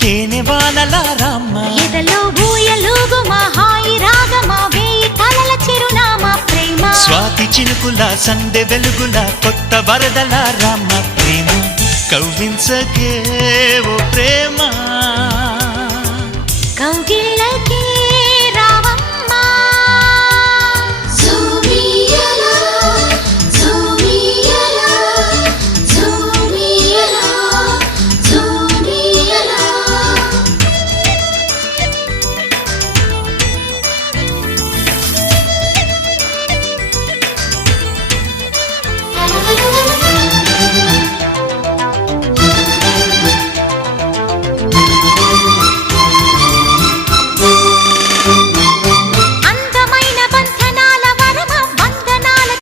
తేనె వానలా రామ్మ ఎదలో ఊయలుగు మా హాయి రాగమా వేయి కలల చిరునామా ప్రేమ స్వాతి చినుకుల సందె వెలుగుల కొత్త వరదల రామ్మ ప్రేమ కవ్వించకే ఓ ప్రేమ కౌగిళ్ళకే